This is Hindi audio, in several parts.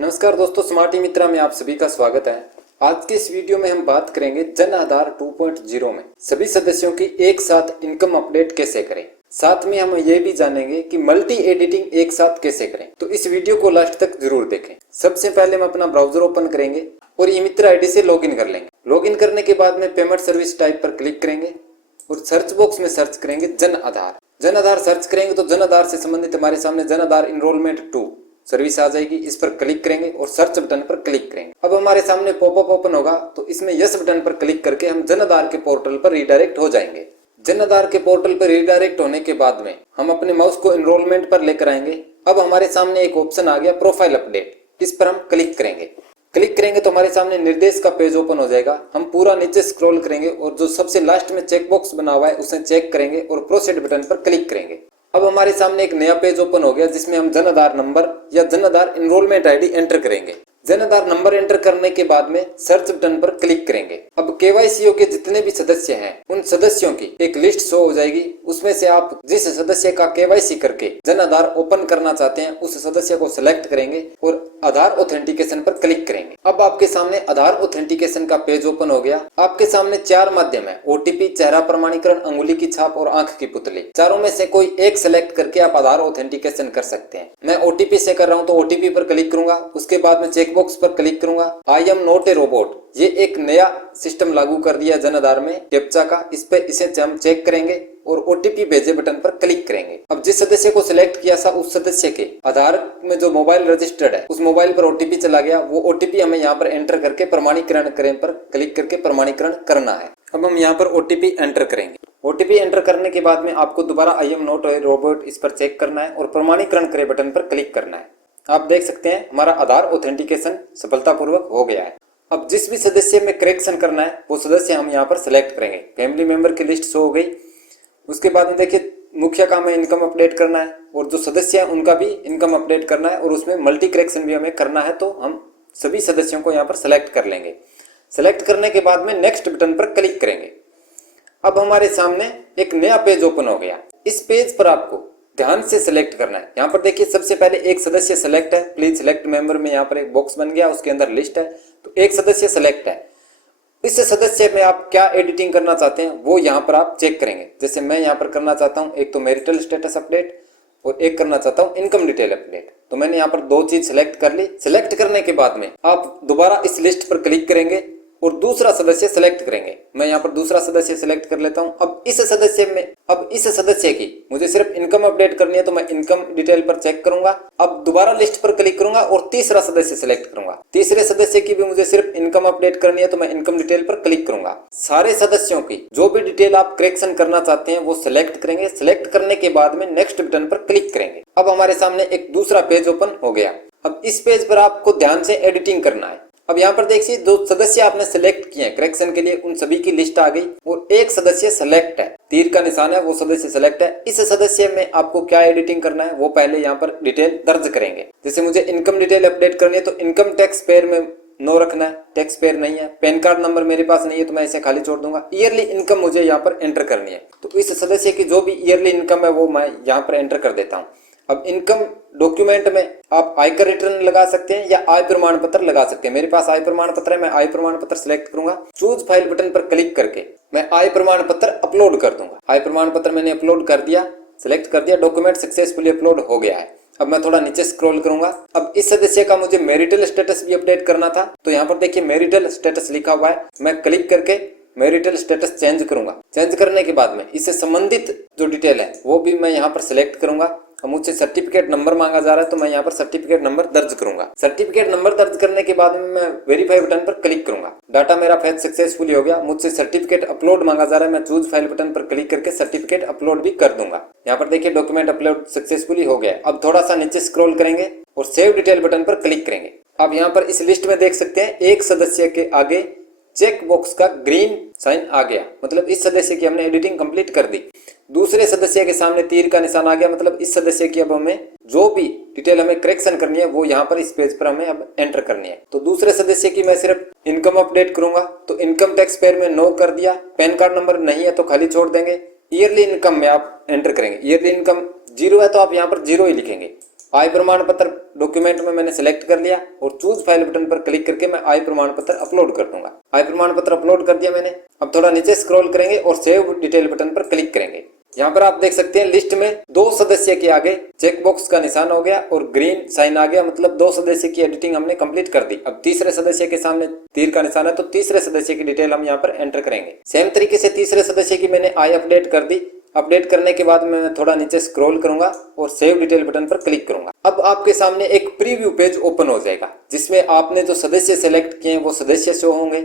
नमस्कार दोस्तों, स्मार्ट ई मित्रा में आप सभी का स्वागत है। आज के इस वीडियो में हम बात करेंगे जन आधार 2.0 में सभी सदस्यों की एक साथ इनकम अपडेट कैसे करें। साथ में हम ये भी जानेंगे कि मल्टी एडिटिंग एक साथ कैसे करें। तो इस वीडियो को लास्ट तक जरूर देखें। सबसे पहले हम अपना ब्राउजर ओपन करेंगे और ई मित्रा आईडी से लॉगिन कर लेंगे। लॉगिन करने के बाद में पेमेंट सर्विस टाइप पर क्लिक करेंगे और सर्च बॉक्स में सर्च करेंगे जन आधार। जन आधार सर्च करेंगे तो जन आधार से संबंधित हमारे सामने जन आधार इनरोलमेंट 2 सर्विस आ जाएगी। इस पर क्लिक करेंगे और सर्च बटन पर क्लिक करेंगे। अब हमारे सामने पॉपअप ओपन होगा तो इसमें यस बटन पर क्लिक करके हम जन आधार के पोर्टल पर रीडायरेक्ट हो जाएंगे। जन आधार के पोर्टल पर रीडायरेक्ट होने के बाद में हम अपने माउस को इनरोलमेंट पर लेकर आएंगे। अब हमारे सामने एक ऑप्शन आ गया प्रोफाइल अपडेट। इस पर हम क्लिक करेंगे। क्लिक करेंगे तो हमारे सामने निर्देश का पेज ओपन हो जाएगा। हम पूरा नीचे स्क्रॉल करेंगे और जो सबसे लास्ट में चेक बॉक्स बना हुआ है उसे चेक करेंगे और प्रोसीड बटन पर क्लिक करेंगे। अब हमारे सामने एक नया पेज ओपन हो गया जिसमें हम जन आधार नंबर या Jan Aadhaar enrolment ID enter करेंगे। जन आधार नंबर एंटर करने के बाद में सर्च बटन पर क्लिक करेंगे। अब केवाईसी के जितने भी सदस्य हैं उन सदस्यों की एक लिस्ट शो हो जाएगी। उसमें से आप जिस सदस्य का केवाईसी करके जन आधार ओपन करना चाहते हैं उस सदस्य को सिलेक्ट करेंगे और आधार ऑथेंटिकेशन पर क्लिक करेंगे। अब आपके सामने आधार ऑथेंटिकेशन का पेज ओपन हो गया। आपके सामने 4 माध्यम है, ओटीपी, चेहरा प्रमाणीकरण, अंगुली की छाप और आंख की पुतली। चारों में से कोई एक सिलेक्ट करके आप आधार ऑथेंटिकेशन कर सकते हैं। मैं ओटीपी से कर रहा हूं तो ओटीपी पर क्लिक करूंगा। उसके बाद में चेक बॉक्स पर क्लिक करूंगा। I am not a robot, ये एक नया सिस्टम लागू कर दिया जन आधार में कैप्चा का। इसे हम चेक करेंगे और ओटीपी भेजे बटन पर क्लिक करेंगे। अब जिस सदस्य को सिलेक्ट किया था उस सदस्य के आधार में जो मोबाइल रजिस्टर्ड है उस मोबाइल पर ओटीपी चला गया। वो ओटीपी हमें यहाँ पर एंटर करके प्रमाणीकरण करें पर क्लिक करके प्रमाणीकरण करना है। अब हम यहाँ पर ओटीपी एंटर करेंगे। ओटीपी एंटर करने के बाद में आपको दोबारा I am not a robot इस पर चेक करना है और प्रमाणीकरण करें बटन पर क्लिक करना है। आप देख सकते हैं हमारा आधार ऑथेंटिकेशन सफलतापूर्वक हो गया है। अब जिस भी सदस्य में करेक्शन करना है वो सदस्य हम यहाँ पर सिलेक्ट करेंगे। फैमिली मेंबर की लिस्ट शो हो गई। उसके बाद में देखिए मुख्य काम है इनकम अपडेट करना है और जो सदस्य है उनका भी इनकम अपडेट करना है और उसमें मल्टी करेक्शन भी हमें करना है। तो हम सभी सदस्यों को यहाँ पर सिलेक्ट कर लेंगे। सिलेक्ट करने के बाद में नेक्स्ट बटन पर क्लिक करेंगे। अब हमारे सामने एक नया पेज ओपन हो गया। इस पेज पर आपको ध्यान से सिलेक्ट करना है। यहाँ पर देखिए सबसे पहले एक सदस्य सिलेक्ट है, प्लीज सिलेक्ट मेंबर में यहाँ पर एक बॉक्स बन गया, उसके अंदर लिस्ट है। तो एक सदस्य सिलेक्ट है। इस सदस्य में आप क्या एडिटिंग करना चाहते हैं वो यहाँ पर आप चेक करेंगे। जैसे मैं यहाँ पर करना चाहता हूँ एक तो मैरिटल स्टेटस अपडेट और एक करना चाहता हूँ इनकम डिटेल अपडेट। तो मैंने यहाँ पर 2 चीज सिलेक्ट कर ली। सिलेक्ट करने के बाद में आप दोबारा इस लिस्ट पर क्लिक करेंगे और दूसरा सदस्य सिलेक्ट करेंगे। मैं यहाँ पर दूसरा सदस्य सिलेक्ट कर लेता हूँ। अब इस सदस्य की मुझे सिर्फ इनकम अपडेट करनी है तो मैं इनकम डिटेल पर चेक करूंगा। अब दोबारा लिस्ट पर क्लिक करूंगा और तीसरा सदस्य सिलेक्ट करूंगा। तीसरे सदस्य की भी मुझे सिर्फ इनकम अपडेट करनी है तो मैं इनकम डिटेल पर क्लिक करूंगा। सारे सदस्यों की जो भी डिटेल आप करेक्शन करना चाहते हैं वो सिलेक्ट करेंगे। सिलेक्ट करने के बाद में नेक्स्ट बटन पर क्लिक करेंगे। अब हमारे सामने एक दूसरा पेज ओपन हो गया। अब इस पेज पर आपको ध्यान से एडिटिंग करना है। अब यहाँ पर देखिए जो सदस्य आपने सिलेक्ट किए हैं करेक्शन के लिए उन सभी की लिस्ट आ गई और एक सदस्य सिलेक्ट है, तीर का निशान है, वो सदस्य सिलेक्ट है। इस सदस्य में आपको क्या एडिटिंग करना है वो पहले यहाँ पर डिटेल दर्ज करेंगे। जैसे मुझे इनकम डिटेल अपडेट करनी है तो इनकम टैक्स पेयर में नो रखना है, टैक्स पेयर नहीं है। पैन कार्ड नंबर मेरे पास नहीं है तो मैं इसे खाली छोड़ दूंगा। ईयरली इनकम मुझे यहाँ पर एंटर करनी है तो इस सदस्य की जो भी ईयरली इनकम है वो मैं यहाँ पर एंटर कर देता हूँ। अब इनकम डॉक्यूमेंट में आप आयकर रिटर्न लगा सकते हैं या आय प्रमाण पत्र लगा सकते हैं। मेरे पास आय प्रमाण पत्र है, मैं आय प्रमाण पत्र सिलेक्ट करूंगा। चूज फाइल बटन पर क्लिक करके मैं आय प्रमाण पत्र अपलोड कर दूंगा। आय प्रमाण पत्र मैंने अपलोड कर दिया, सिलेक्ट कर दिया, डॉक्यूमेंट सक्सेसफुली अपलोड हो गया है। अब मैं थोड़ा नीचे स्क्रॉल करूंगा। अब इस सदस्य का मुझे मैरिटल स्टेटस भी अपडेट करना था तो यहाँ पर देखिए मैरिटल स्टेटस लिखा हुआ है। मैं क्लिक करके मैरिटल स्टेटस चेंज करूंगा। चेंज करने के बाद में इससे संबंधित जो डिटेल है वो भी मैं यहाँ पर सिलेक्ट करूंगा। अब मुझसे सर्टिफिकेट नंबर मांगा जा रहा है तो मैं यहाँ पर सर्टिफिकेट नंबर दर्ज करूंगा। सर्टिफिकेट नंबर दर्ज करने के बाद में मैं वेरीफाई बटन पर क्लिक करूंगा। डाटा मेरा फैच सक्सेसफुली हो गया। मुझसे सर्टिफिकेट अपलोड मांगा जा रहा है, मैं चूज फाइल बटन पर क्लिक करके सर्टिफिकेट अपलोड भी कर दूंगा। यहाँ पर देखिए डॉक्यूमेंट अपलोड सक्सेसफुली हो गया। अब थोड़ा सा नीचे स्क्रॉल करेंगे और सेव डिटेल बटन पर क्लिक करेंगे। अब यहाँ पर इस लिस्ट में देख सकते हैं एक सदस्य के आगे चेक बॉक्स का ग्रीन साइन आ गया, मतलब इस सदस्य की हमने एडिटिंग कंप्लीट कर दी। दूसरे सदस्य के सामने तीर का निशान आ गया, मतलब इस सदस्य की अब हमें जो भी डिटेल हमें करेक्शन करनी है वो यहाँ पर इस पेज पर हमें अब एंटर करनी है। तो दूसरे सदस्य की मैं सिर्फ इनकम अपडेट करूंगा तो इनकम टैक्स पेयर में नो कर दिया। पैन कार्ड नंबर नहीं है तो खाली छोड़ देंगे। ईयरली इनकम में आप एंटर करेंगे। ईयरली इनकम 0 है तो आप यहाँ पर 0 ही लिखेंगे। आय प्रमाण पत्र डॉक्यूमेंट में मैंने सेलेक्ट कर लिया और चूज फाइल बटन पर क्लिक करके मैं आय प्रमाण पत्र अपलोड कर दूंगा। आय प्रमाण पत्र अपलोड कर दिया मैंने। अब थोड़ा नीचे स्क्रॉल करेंगे और सेव डिटेल बटन पर क्लिक करेंगे। यहाँ पर आप देख सकते हैं लिस्ट में 2 सदस्य के आगे चेक बॉक्स का निशान हो गया और ग्रीन साइन आ गया, मतलब 2 सदस्य की एडिटिंग हमने कंप्लीट कर दी। अब तीसरे सदस्य के सामने तीर का निशान है तो तीसरे सदस्य की डिटेल हम यहाँ पर एंटर करेंगे। सेम तरीके से तीसरे सदस्य की मैंने आय अपडेट कर दी। अपडेट करने के बाद मैं थोड़ा नीचे स्क्रॉल करूंगा और सेव डिटेल बटन पर क्लिक करूंगा। अब आपके सामने एक प्रीव्यू पेज ओपन हो जाएगा जिसमें आपने जो सदस्य सेलेक्ट किए हैं वो सदस्य शो होंगे।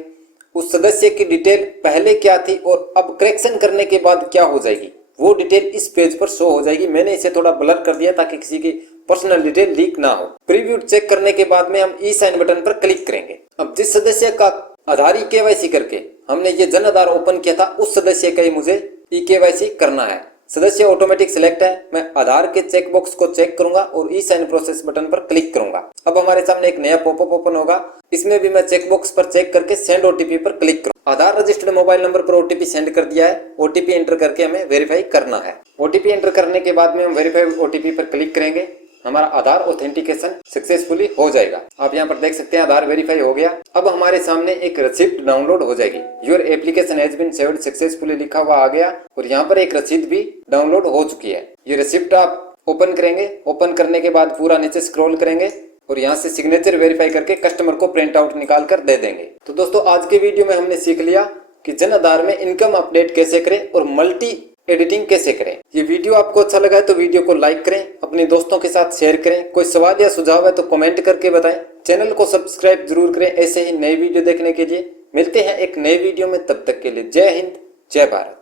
उस सदस्य की डिटेल पहले क्या थी और अब करेक्शन करने के बाद क्या हो जाएगी वो डिटेल इस पेज पर शो हो जाएगी। मैंने इसे थोड़ा ब्लर कर दिया ताकि किसी की पर्सनल डिटेल लीक ना हो। प्रीव्यू चेक करने के बाद में हम ई साइन बटन पर क्लिक करेंगे। अब जिस सदस्य का आधार KYC करके हमने ये जन आधार ओपन किया था उस सदस्य का ही मुझे KYC करना है। सदस्य ऑटोमेटिक सिलेक्ट है। मैं आधार के चेक बॉक्स को चेक करूंगा और ई साइन प्रोसेस बटन पर क्लिक करूंगा। अब हमारे सामने एक नया पॉपअप ओपन होगा। इसमें भी मैं चेक बॉक्स पर चेक करके सेंड OTP पर क्लिक करूँ। आधार रजिस्टर्ड मोबाइल नंबर पर OTP सेंड कर दिया है। OTP एंटर करके हमें वेरीफाई करना है। OTP एंटर करने के बाद में हम वेरीफाई OTP पर क्लिक करेंगे। हमारा आधार ऑथेंटिकेशन सक्सेसफुली हो जाएगा। आप यहाँ पर देख सकते हैं आधार वेरीफाई हो गया। अब हमारे सामने एक रिसिप्ट डाउनलोड हो जाएगी। Your application has been saved successfully लिखा हुआ आ गया और यहाँ पर एक रसीद भी डाउनलोड हो चुकी है। ये रिसिप्ट आप ओपन करेंगे। ओपन करने के बाद पूरा नीचे स्क्रॉल करेंगे और यहाँ से सिग्नेचर वेरीफाई करके कस्टमर को प्रिंट आउट निकाल कर दे देंगे। तो दोस्तों आज के वीडियो में हमने सीख लिया कि जन आधार में इनकम अपडेट कैसे करें और मल्टी एडिटिंग कैसे करें। ये वीडियो आपको अच्छा लगा है तो वीडियो को लाइक करें, अपने दोस्तों के साथ शेयर करें। कोई सवाल या सुझाव है तो कमेंट करके बताएं। चैनल को सब्सक्राइब जरूर करें ऐसे ही नई वीडियो देखने के लिए। मिलते हैं एक नए वीडियो में, तब तक के लिए जय हिंद जय भारत।